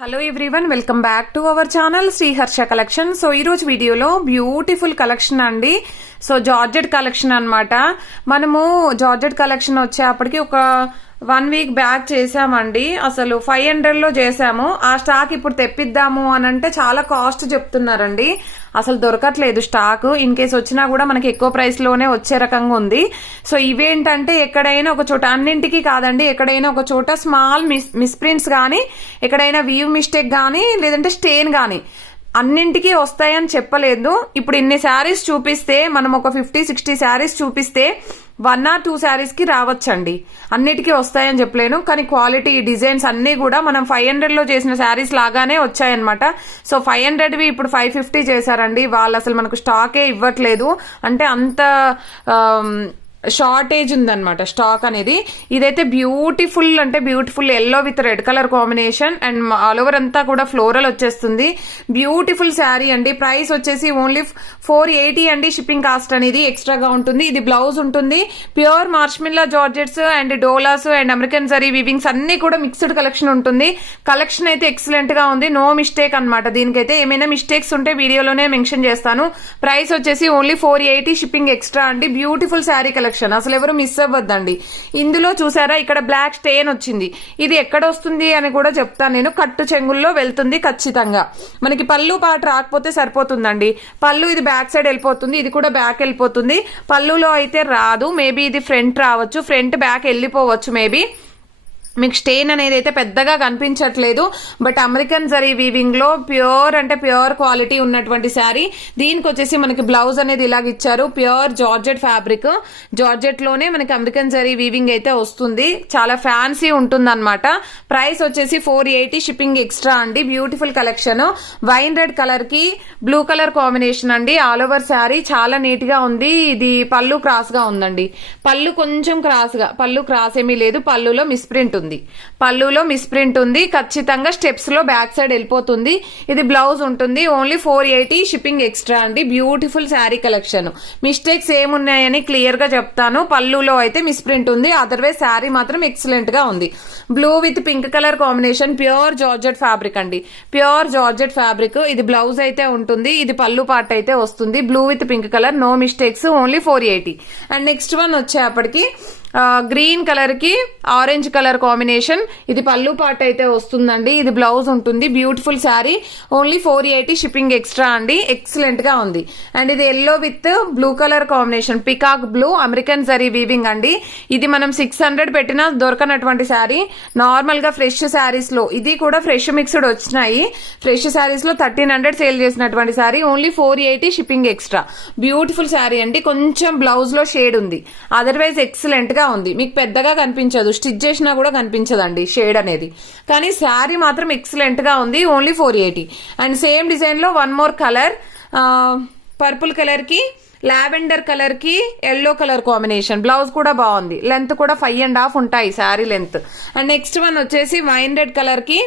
Hello everyone, welcome back to our channel Shri Harsha collection. So ఈ రోజు వీడియోలో బ్యూటిఫుల్ కలెక్షన్ అండి. సో జార్జెట్ కలెక్షన్ అన్నమాట. మనము జార్జెట్ కలెక్షన్ వచ్చేప్పటికి ఒక 1 వీక్ బ్యాక్ చేసామండి. అసలు 500 లో చేసాము. ఆ స్టాక్ ఇప్పుడు తెప్పిద్దాము అని అంటే చాలా కాస్ట్ చెప్తున్నారండి. అసలు దొరకట్లేదు స్టాక్. ఇన్ కేస్ వచ్చినా కూడా మనకి ఎక్కువ ప్రైస్ లోనే వచ్చే రకంగా ఉంది. సో ఇవేంటంటే ఎక్కడైనా ఒక చోట, అన్నింటికి కాదండి, ఎక్కడైనా ఒక చోట స్మాల్ మిస్ప్రింట్స్ గానీ, ఎక్కడైనా వీవ్ మిస్టేక్ గానీ, లేదంటే స్టెయిన్ గానీ అన్నింటికి వస్తాయని చెప్పలేదు. ఇప్పుడు ఇన్ని శారీస్ చూపిస్తే, మనం ఒక 50-60 శారీస్ చూపిస్తే 1 or 2 శారీస్ కి రావచ్చండి. అన్నిటికీ వస్తాయని చెప్పలేను, కానీ క్వాలిటీ, డిజైన్స్ అన్ని కూడా మనం 500 లో చేసిన శారీస్ లాగానే వచ్చాయన్నమాట. సో 500వి ఇప్పుడు 550 చేశారండి. వాళ్ళు అసలు మనకు స్టాకే ఇవ్వట్లేదు. అంటే అంత షార్టేజ్ ఉందన్నమాట స్టాక్ అనేది. ఇదైతే బ్యూటిఫుల్, అంటే beautiful yellow with red colour combination and all over అంతా కూడా ఫ్లోరల్ వచ్చేస్తుంది. బ్యూటిఫుల్ శారీ అండి. ప్రైస్ వచ్చేసి ఓన్లీ 480 అండి. షిప్పింగ్ కాస్ట్ అనేది ఎక్స్ట్రాగా ఉంటుంది. ఇది బ్లౌజ్ ఉంటుంది. Pure marshmallow georgettes and dolas and American zari weavings అన్ని కూడా మిక్స్డ్ కలెక్షన్ ఉంటుంది. కలెక్షన్ అయితే ఎక్సలెంట్ గా ఉంది. నో మిస్టేక్ అనమాట. దీనికైతే ఏమైనా మిస్టేక్స్ ఉంటే వీడియోలోనే మెన్షన్ చేస్తాను. ప్రైస్ వచ్చేసి ఓన్లీ 480, షిప్పింగ్ ఎక్స్ట్రా అండి. బ్యూటిఫుల్ శారీ కలెక్షన్, అసలు ఎవరు మిస్ అవ్వద్దండి. ఇందులో చూసారా, ఇక్కడ బ్లాక్ స్టెయిన్ వచ్చింది. ఇది ఎక్కడ వస్తుంది అని కూడా చెప్తాను నేను. కట్టు చెంగుల్లో వెళ్తుంది ఖచ్చితంగా. మనకి పళ్ళు పాట రాకపోతే సరిపోతుందండి. పళ్ళు ఇది బ్యాక్ సైడ్ వెళ్ళిపోతుంది, ఇది కూడా బ్యాక్ వెళ్ళిపోతుంది. పళ్ళులో అయితే రాదు. మేబీ ఇది ఫ్రంట్ రావచ్చు, ఫ్రంట్ బ్యాక్ వెళ్ళిపోవచ్చు మేబీ. మీకు స్టెయిన్ అనేది అయితే పెద్దగా కనిపించట్లేదు. బట్ అమెరికన్ జరీ వీవింగ్ లో ప్యూర్, అంటే ప్యూర్ క్వాలిటీ ఉన్నటువంటి శారీ. దీనికి వచ్చేసి మనకి బ్లౌజ్ అనేది ఇలాగ ఇచ్చారు. ప్యూర్ జార్జెట్ ఫ్యాబ్రిక్, జార్జెట్ లోనే మనకి అమెరికన్ జరీ వీవింగ్ అయితే వస్తుంది. చాలా ఫ్యాన్సీ ఉంటుంది అనమాట. ప్రైస్ వచ్చేసి 480, షిప్పింగ్ ఎక్స్ట్రా అండి. Beautiful collection. Wine red colour కి బ్లూ కలర్ కాంబినేషన్ అండి. ఆల్ ఓవర్ శారీ చాలా నీట్ గా ఉంది. ఇది పళ్ళు క్రాస్ గా ఉందండి. పళ్ళు కొంచెం క్రాస్ గా, పళ్ళు క్రాస్ ఏమీ లేదు. పళ్ళులో మిస్ప్రింట్ ఉంది. పళ్ళులో మిస్ప్రింట్ ఉంది. ఖచ్చితంగా స్టెప్స్ లో బ్యాక్ సైడ్ వెళ్ళిపోతుంది. ఇది బ్లౌజ్ ఉంటుంది. ఓన్లీ 480, షిప్పింగ్ ఎక్స్ట్రా అండి. Beautiful sari collection. మిస్టేక్స్ ఏమున్నాయని క్లియర్ గా చెప్తాను. పళ్ళులో అయితే మిస్ప్రింట్ ఉంది, అదర్వైజ్ శారీ మాత్రం ఎక్సలెంట్ గా ఉంది. Blue with pink colour combination, pure georgette fabric అండి. Pure georgette fabric. ఇది బ్లౌజ్ అయితే ఉంటుంది. ఇది పళ్ళు పార్ట్ అయితే వస్తుంది. Blue with pink colour, no mistakes. Only 480. And next one వచ్చేప్పటికి గ్రీన్ కలర్ కి ఆరెంజ్ కలర్ కాంబినేషన్. ఇది పళ్ళు పార్ట్ అయితే వస్తుందండి. ఇది బ్లౌజ్ ఉంటుంది. Beautiful sari. Only 480, shipping extra అండి. ఎక్సలెంట్ గా ఉంది. అండ్ ఇది yellow with blue colour combination, peacock blue, American zari weaving అండి. ఇది మనం 600 పెట్టినా దొరకనటువంటి శారీ. నార్మల్ గా ఫ్రెష్ శారీస్ లో, ఇది కూడా ఫ్రెష్ మిక్స్డ్ వచ్చినాయి. ఫ్రెష్ శారీస్ లో 1300 సేల్ చేసినటువంటి sari. Only 480, shipping extra. Beautiful sari అండి. కొంచెం బ్లౌజ్ లో షేడ్ ఉంది, అదర్వైజ్ ఎక్సలెంట్ గా ఉంది. మీకు పెద్దగా కనిపించదు, స్టిచ్ చేసినా కూడా కనిపించదండి షేడ్ అనేది, కానీ శారీ మాత్రం ఎక్సలెంట్ గా ఉంది. ఓన్లీ 480. అండ్ సేమ్ డిజైన్ లో one more colour, purple colour కి లావెండర్ కలర్ కి ఎల్లో కలర్ కాంబినేషన్. బ్లౌజ్ కూడా బాగుంది. లెంత్ కూడా 5.5 ఉంటాయి sari length. And next one వచ్చేసి వైన్ రెడ్ కలర్ కి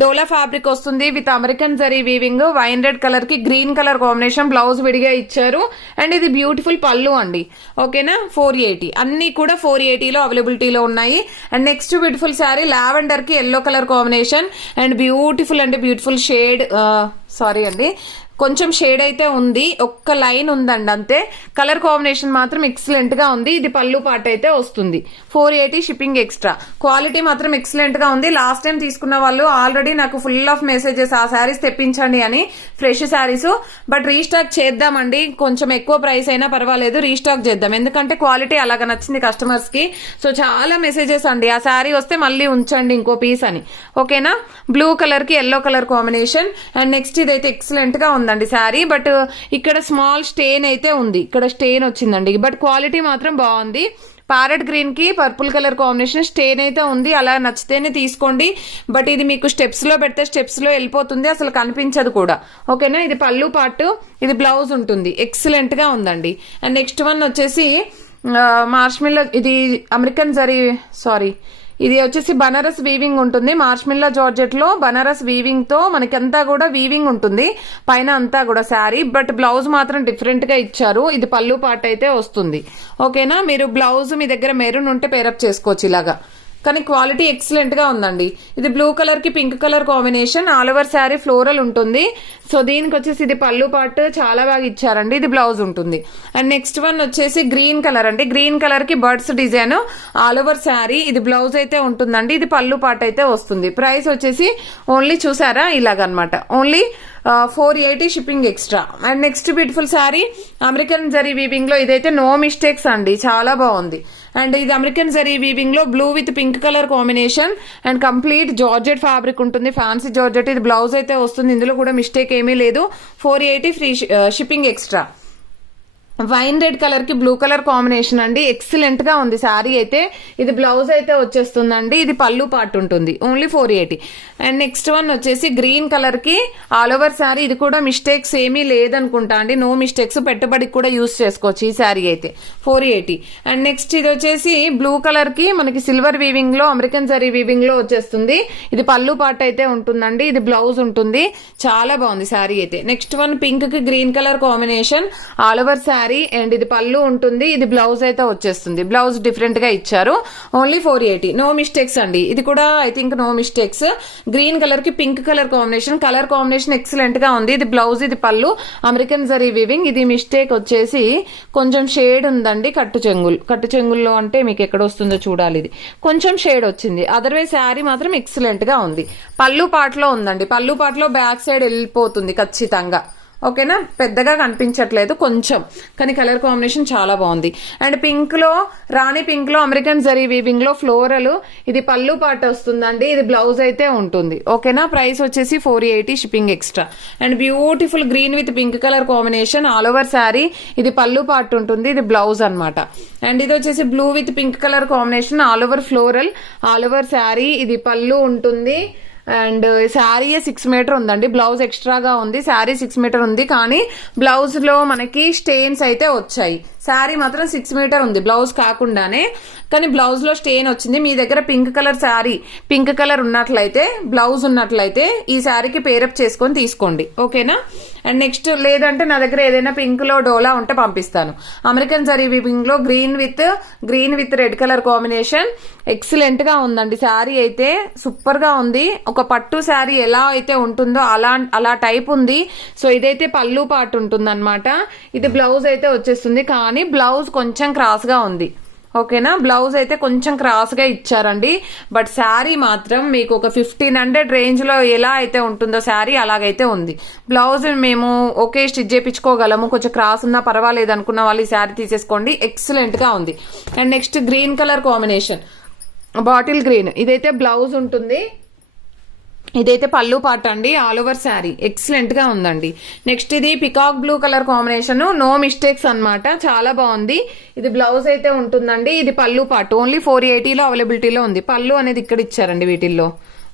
డోలా ఫ్యాబ్రిక్ వస్తుంది with American zari weaving. Wine red colour కి గ్రీన్ కలర్ కాంబినేషన్, బ్లౌజ్ విడిగా ఇచ్చారు. అండ్ ఇది బ్యూటిఫుల్ పళ్ళు అండి. ఓకేనా, 480. అన్ని కూడా 480లో అవైలబిలిటీలో ఉన్నాయి. And next beautiful sari, lavender కి yellow colour combination and beautiful, అంటే బ్యూటిఫుల్ షేడ్. సారీ అండి, కొంచెం షేడ్ అయితే ఉంది, ఒక్క లైన్ ఉందండి అంతే. కలర్ కాంబినేషన్ మాత్రం ఎక్సలెంట్ గా ఉంది. ఇది పళ్ళు పార్ట్ అయితే వస్తుంది. 480, షిప్పింగ్ ఎక్స్ట్రా. క్వాలిటీ మాత్రం ఎక్సలెంట్ గా ఉంది. లాస్ట్ టైం తీసుకున్న వాళ్ళు ఆల్రెడీ నాకు ఫుల్ ఆఫ్ మెసేజెస్, ఆ శారీస్ తెప్పించండి అని, ఫ్రెష్ శారీస్. బట్ రీస్టాక్ చేద్దామండి. కొంచెం ఎక్కువ ప్రైస్ అయినా పర్వాలేదు, రీస్టాక్ చేద్దాం. ఎందుకంటే క్వాలిటీ అలాగా నచ్చింది కస్టమర్స్ కి. సో చాలా మెసేజెస్ అండి, ఆ శారీ వస్తే మళ్ళీ ఉంచండి ఇంకో పీస్ అని. ఓకేనా, బ్లూ కలర్ కి yellow colour combination. And next ఇదైతే ఎక్సలెంట్ గా ఉందండి శారీ. బట్ ఇక్కడ స్మాల్ స్టెయిన్ అయితే ఉంది, ఇక్కడ స్టెయిన్ వచ్చిందండి. బట్ క్వాలిటీ మాత్రం బాగుంది. ప్యారెట్ గ్రీన్ కి పర్పుల్ కలర్ కాంబినేషన్, స్టెయిన్ అయితే ఉంది. అలా నచ్చితేనే తీసుకోండి. బట్ ఇది మీకు స్టెప్స్ లో పెడితే స్టెప్స్ లో వెళ్ళిపోతుంది, అసలు కనిపించదు కూడా. ఓకేనా, ఇది పళ్ళు పార్ట్, ఇది బ్లౌజ్ ఉంటుంది. ఎక్సలెంట్ గా ఉందండి. అండ్ నెక్స్ట్ వన్ వచ్చేసి మార్ష్మిల్లా, ఇది అమెరికన్ జరీ, సారీ, ఇది వచ్చేసి బనారస్ వీవింగ్ ఉంటుంది. మార్ష్మిల్లా జార్జెట్ లో బనారస్ వీవింగ్ తో మనకంతా కూడా వీవింగ్ ఉంటుంది పైన అంతా కూడా శారీ. బట్ బ్లౌజ్ మాత్రం డిఫరెంట్ గా ఇచ్చారు. ఇది పళ్ళు పార్ట్ అయితే వస్తుంది. ఓకేనా, మీరు బ్లౌజ్ మీ దగ్గర మెరూన్ ఉంటే పేరప్ చేసుకోవచ్చు ఇలాగా. కానీ క్వాలిటీ ఎక్సలెంట్ గా ఉందండి. ఇది బ్లూ కలర్ కి pink colour combination, all over sari floral ఉంటుంది. సో దీనికి వచ్చేసి ఇది పళ్ళు పార్ట్ చాలా బాగా ఇచ్చారండి. ఇది బ్లౌజ్ ఉంటుంది. అండ్ నెక్స్ట్ వన్ వచ్చేసి గ్రీన్ కలర్ అండి. గ్రీన్ కలర్ కి birds design all over sari, ఇది బ్లౌజ్ అయితే ఉంటుందండి. ఇది పళ్ళు పార్ట్ అయితే వస్తుంది. ప్రైస్ వచ్చేసి ఓన్లీ చూసారా ఇలాగనమాట, only 480 shipping extra. And next beautiful sari American zari weaving లో, ఇదైతే నో మిస్టేక్స్ అండి, చాలా బాగుంది. అండ్ ఇది అమెరికన్ జరీ వీవింగ్ లో blue with pink colour combination and complete georgette fabric ఉంటుంది, ఫ్యాన్సీ జార్జెట్. ఇది బ్లౌజ్ అయితే వస్తుంది, ఇందులో కూడా మిస్టేక్ ఏమీ లేదు. 480 free shipping extra. Wine red colour కి బ్లూ కలర్ కాంబినేషన్ అండి, ఎక్సలెంట్ గా ఉంది శారీ అయితే. ఇది బ్లౌజ్ అయితే వచ్చేస్తుందండి. ఇది పళ్ళు పార్ట్ ఉంటుంది, ఓన్లీ 480. అండ్ నెక్స్ట్ వన్ వచ్చేసి గ్రీన్ కలర్ కి ఆల్ ఓవర్ శారీ, ఇది కూడా మిస్టేక్స్ ఏమీ లేదనుకుంటా అండి, నో మిస్టేక్స్. పెట్టుబడికి కూడా యూస్ చేసుకోవచ్చు ఈ శారీ అయితే. 480. అండ్ నెక్స్ట్ ఇది వచ్చేసి బ్లూ కలర్ కి మనకి సిల్వర్ వీవింగ్ లో అమెరికన్ జరీ వీవింగ్ లో వచ్చేస్తుంది. ఇది పళ్ళు పార్ట్ అయితే ఉంటుందండి. ఇది బ్లౌజ్ ఉంటుంది, చాలా బాగుంది శారీ అయితే. నెక్స్ట్ వన్ పింక్ కి green colour combination all over sari and ఇది పళ్ళు ఉంటుంది. ఇది బ్లౌజ్ అయితే వచ్చేస్తుంది. బ్లౌజ్ డిఫరెంట్ గా ఇచ్చారు, ఓన్లీ 480. నో మిస్టేక్స్ అండి, ఇది కూడా I think no mistakes. Green colour కి పింక్ కలర్ కాంబినేషన్ ఎక్సలెంట్ గా ఉంది. ఇది బ్లౌజ్, ఇది పళ్ళు, అమెరికన్ జరీ వీవింగ్. ఇది మిస్టేక్ వచ్చేసి కొంచెం షేడ్ ఉందండి, కట్టు చెంగుల్లో అంటే మీకు ఎక్కడ వస్తుందో చూడాలి. ఇది కొంచెం షేడ్ వచ్చింది, అదర్వైజ్ శారీ మాత్రం ఎక్సలెంట్ గా ఉంది. పళ్ళు పార్ట్ లో ఉందండి, పళ్ళు పార్ట్ లో బ్యాక్ సైడ్ వెళ్ళిపోతుంది ఖచ్చితంగా, ఓకేనా. పెద్దగా కనిపించట్లేదు కొంచెం, కానీ కలర్ కాంబినేషన్ చాలా బాగుంది. అండ్ పింక్ లో రాణి పింక్ లో అమెరికన్ జరీ వీవింగ్ లో ఫ్లోరల్, ఇది పళ్ళు పార్ట్ వస్తుందండి. ఇది బ్లౌజ్ అయితే ఉంటుంది, ఓకేనా. ప్రైస్ వచ్చేసి 480 shipping extra. And beautiful green with pink colour combination all over sari, ఇది పళ్ళు పార్ట్ ఉంటుంది. ఇది బ్లౌజ్ అనమాట. అండ్ ఇది వచ్చేసి blue with pink colour combination all over floral, all over sari, ఇది పళ్ళు ఉంటుంది. అండ్ శారీ 6 మీటర్ ఉందండి, బ్లౌజ్ ఎక్స్ట్రాగా ఉంది. శారీ 6 మీటర్ ఉంది, కానీ బ్లౌజ్ లో మనకి స్టెయిన్స్ అయితే వచ్చాయి. శారీ మాత్రం 6 మీటర్ ఉంది బ్లౌజ్ కాకుండానే, కానీ బ్లౌజ్ లో స్టెయిన్ వచ్చింది. మీ దగ్గర pink colour sari, pink colour ఉన్నట్లయితే, బ్లౌజ్ ఉన్నట్లయితే ఈ శారీకి పేరప్ చేసుకొని తీసుకోండి, ఓకేనా. అండ్ నెక్స్ట్ లేదంటే నా దగ్గర ఏదైనా పింక్ లో డోలా ఉంటే పంపిస్తాను. అమెరికన్ జరీ వీవింగ్ లో green with red colour combination excellent గా ఉందండి. శారీ అయితే సూపర్ గా ఉంది. ఒక పట్టు శారీ ఎలా అయితే ఉంటుందో అలా టైప్ ఉంది. సో ఇదైతే పళ్ళు పార్ట్ ఉంటుంది అనమాట. ఇది బ్లౌజ్ అయితే వచ్చేస్తుంది, కానీ బ్లౌజ్ కొంచెం క్రాస్ గా ఉంది, ఓకేనా. బ్లౌజ్ అయితే కొంచెం క్రాస్ గా ఇచ్చారండి. బట్ శారీ మాత్రం మీకు ఒక 1500 రేంజ్ లో ఎలా అయితే ఉంటుందో శారీ అలాగైతే ఉంది. బ్లౌజ్ మేము ఓకే స్టిచ్ చేయించుకోగలము, కొంచెం క్రాస్ ఉన్నా పర్వాలేదు అనుకున్న వాళ్ళు ఈ శారీ తీసేసుకోండి, ఎక్సలెంట్ గా ఉంది. And next green colour combination bottle green, ఇదైతే బ్లౌజ్ ఉంటుంది. ఇదైతే పళ్ళు పార్ట్ అండి, ఆల్ ఓవర్ శారీ ఎక్సలెంట్ గా ఉందండి. నెక్స్ట్ ఇది peacock blue colour combination, no mistakes అన్నమాట, చాలా బాగుంది. ఇది బ్లౌజ్ అయితే ఉంటుందండి. ఇది పళ్ళు పార్ట్, ఓన్లీ 480లో అవైలబిలిటీలో ఉంది. పళ్ళు అనేది ఇక్కడ ఇచ్చారండి వీటిల్లో.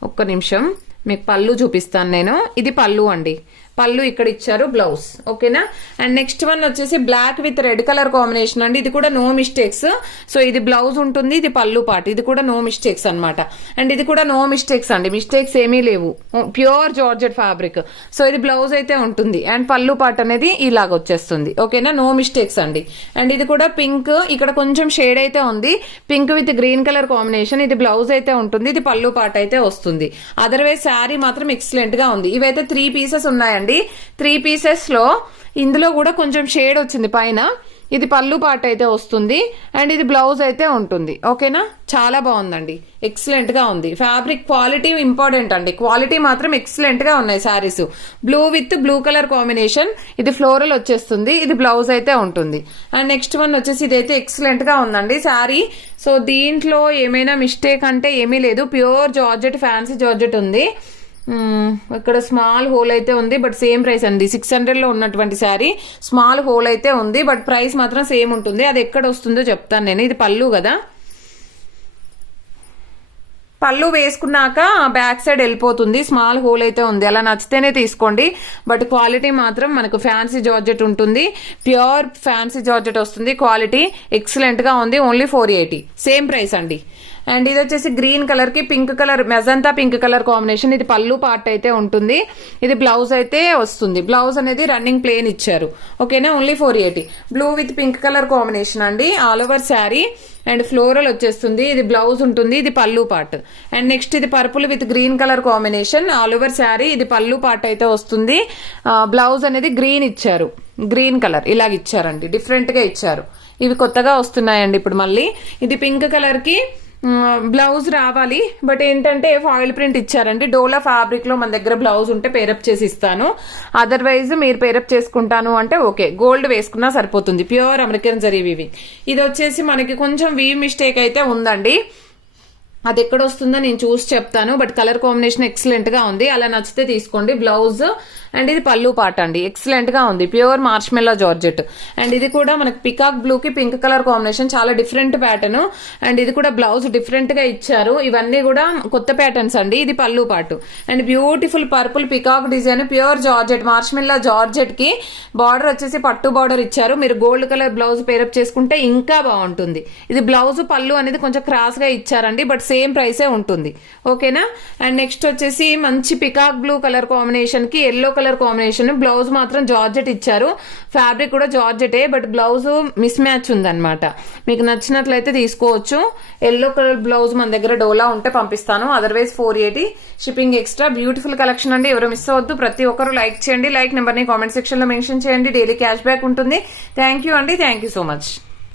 ఒక్క నిమిషం మీకు పళ్ళు చూపిస్తాను నేను. ఇది పళ్ళు అండి, పళ్ళు ఇక్కడ ఇచ్చారు, బ్లౌజ్, ఓకేనా. అండ్ నెక్స్ట్ వన్ వచ్చేసి black with red colour combination అండి. ఇది కూడా నో మిస్టేక్స్. సో ఇది బ్లౌజ్ ఉంటుంది, ఇది పళ్ళు పార్ట్, ఇది కూడా నో మిస్టేక్స్ అనమాట. అండ్ ఇది కూడా నో మిస్టేక్స్ అండి, మిస్టేక్స్ ఏమీ లేవు, ప్యూర్ జార్జెట్ ఫ్యాబ్రిక్. సో ఇది బ్లౌజ్ అయితే ఉంటుంది అండ్ పళ్ళు పార్ట్ అనేది ఇలాగ వచ్చేస్తుంది, ఓకేనా. నో మిస్టేక్స్ అండి. అండ్ ఇది కూడా పింక్, ఇక్కడ కొంచెం షేడ్ అయితే ఉంది, pink with green colour combination. ఇది బ్లౌజ్ అయితే ఉంటుంది, ఇది పళ్ళు పార్ట్ అయితే వస్తుంది. అదర్వైజ్ శారీ మాత్రం ఎక్సలెంట్ గా ఉంది. ఇవైతే 3 పీసెస్ ఉన్నాయండి. 3 పీసెస్ లో ఇందులో కూడా కొంచెం షేడ్ వచ్చింది పైన. ఇది పళ్ళు పార్ట్ అయితే వస్తుంది అండ్ ఇది బ్లౌజ్ అయితే ఉంటుంది, ఓకేనా. చాలా బాగుందండి, ఎక్సలెంట్ గా ఉంది. ఫ్యాబ్రిక్ క్వాలిటీ ఇంపార్టెంట్ అండి, క్వాలిటీ మాత్రం ఎక్సలెంట్ గా ఉన్నాయి saris. Blue with blue colour combination, ఇది ఫ్లోరల్ వచ్చేస్తుంది, ఇది బ్లౌజ్ అయితే ఉంటుంది. అండ్ నెక్స్ట్ వన్ వచ్చేసి ఇదైతే ఎక్సలెంట్ గా ఉందండి శారీ. సో దీంట్లో ఏమైనా మిస్టేక్ అంటే ఏమీ లేదు, ప్యూర్ జార్జెట్, ఫ్యాన్సీ జార్జెట్ ఉంది. ఇక్కడ స్మాల్ హోల్ అయితే ఉంది, బట్ సేమ్ ప్రైస్ అండి. 600లో ఉన్నటువంటి శారీ స్మాల్ హోల్ అయితే ఉంది, బట్ ప్రైస్ మాత్రం సేమ్ ఉంటుంది. అది ఎక్కడ వస్తుందో చెప్తాను నేను. ఇది పళ్ళు కదా, పళ్ళు వేసుకున్నాక బ్యాక్ సైడ్ వెళ్ళిపోతుంది, స్మాల్ హోల్ అయితే ఉంది. అలా నచ్చితేనే తీసుకోండి, బట్ క్వాలిటీ మాత్రం మనకు ఫ్యాన్సీ జార్జెట్ ఉంటుంది, ప్యూర్ ఫ్యాన్సీ జార్జెట్ వస్తుంది. క్వాలిటీ ఎక్సలెంట్ గా ఉంది, ఓన్లీ 480 సేమ్ ప్రైస్ అండి. అండ్ ఇది వచ్చేసి గ్రీన్ కలర్ కి pink colour, magenta pink colour combination. ఇది పళ్ళు పార్ట్ అయితే ఉంటుంది. ఇది బ్లౌజ్ అయితే వస్తుంది. బ్లౌజ్ అనేది రన్నింగ్ ప్లేన్ ఇచ్చారు. ఓకేనా, only 480. Blue with pink colour combination అండి. All over sari and floral వచ్చేస్తుంది. ఇది బ్లౌజ్ ఉంటుంది. ఇది పళ్ళు పార్ట్. అండ్ నెక్స్ట్ ఇది purple with green colour combination. All over sari ఇది పళ్ళు పార్ట్ అయితే వస్తుంది. బ్లౌజ్ అనేది గ్రీన్ ఇచ్చారు. గ్రీన్ కలర్ ఇలాగ ఇచ్చారండి. డిఫరెంట్ గా ఇచ్చారు. ఇవి కొత్తగా వస్తున్నాయండి ఇప్పుడు మళ్ళీ. ఇది పింక్ కలర్ కి బ్లౌజ్ రావాలి, బట్ ఏంటంటే ఫాయిల్ ప్రింట్ ఇచ్చారండి. డోలా ఫ్యాబ్రిక్ లో మన దగ్గర బ్లౌజ్ ఉంటే పేరప్ చేసి ఇస్తాను. అదర్వైజ్ మీరు పేరప్ చేసుకుంటాను అంటే ఓకే, గోల్డ్ వేసుకున్నా సరిపోతుంది. Pure American zari weaving. ఇది వచ్చేసి మనకి కొంచెం వీవ్ మిస్టేక్ అయితే ఉందండి. అది ఎక్కడ వస్తుందో నేను చూసి చెప్తాను. బట్ కలర్ కాంబినేషన్ ఎక్సలెంట్ గా ఉంది. అలా నచ్చితే తీసుకోండి. బ్లౌజ్ అండ్ ఇది పళ్ళు పాట అండి. ఎక్సలెంట్ గా ఉంది. Pure మార్ష్మెల్లో georgette. అండ్ ఇది కూడా మనకి పికాక్ బ్లూ కి పింక్ కలర్ కాంబినేషన్. చాలా డిఫరెంట్ ప్యాటర్న్. అండ్ ఇది కూడా బ్లౌజ్ డిఫరెంట్ గా ఇచ్చారు. ఇవన్నీ కూడా కొత్త ప్యాటర్న్స్ అండి. ఇది పళ్ళు పాటు. And beautiful purple peacock design, pure georgette, మార్ష్మెల్లో georgette కి బార్డర్ వచ్చేసి పట్టు బార్డర్ ఇచ్చారు. మీరు గోల్డ్ కలర్ బ్లౌజ్ పేరప్ చేసుకుంటే ఇంకా బాగుంటుంది. ఇది బ్లౌజ్ పళ్ళు అనేది కొంచెం క్రాస్ గా ఇచ్చారండి, బట్ సేమ్ ప్రైసే ఉంటుంది. ఓకేనా. అండ్ నెక్స్ట్ వచ్చేసి మంచి పికాక్ బ్లూ కలర్ కాంబినేషన్ కి ఎల్లో కలర్ కాంబినేషన్. బ్లౌజ్ మాత్రం జార్జెట్ ఇచ్చారు. ఫ్యాబ్రిక్ కూడా జార్జెటే, బట్ బ్లౌజ్ మిస్ మ్యాచ్ ఉందన్నమాట. మీకు నచ్చినట్లయితే తీసుకోవచ్చు. ఎల్లో కలర్ బ్లౌజ్ మన దగ్గర డోలా ఉంటే పంపిస్తాను. Otherwise 480 shipping extra. Beautiful collection అండి. ఎవరు మిస్ అవ్వద్దు. ప్రతి ఒక్కరు లైక్ చేయండి. లైక్ నెంబర్ ని కామెంట్ సెక్షన్ లో మెన్షన్ చేయండి. డైలీ క్యాష్ బ్యాక్ ఉంటుంది. థ్యాంక్ యూ అండి. Thank you so much.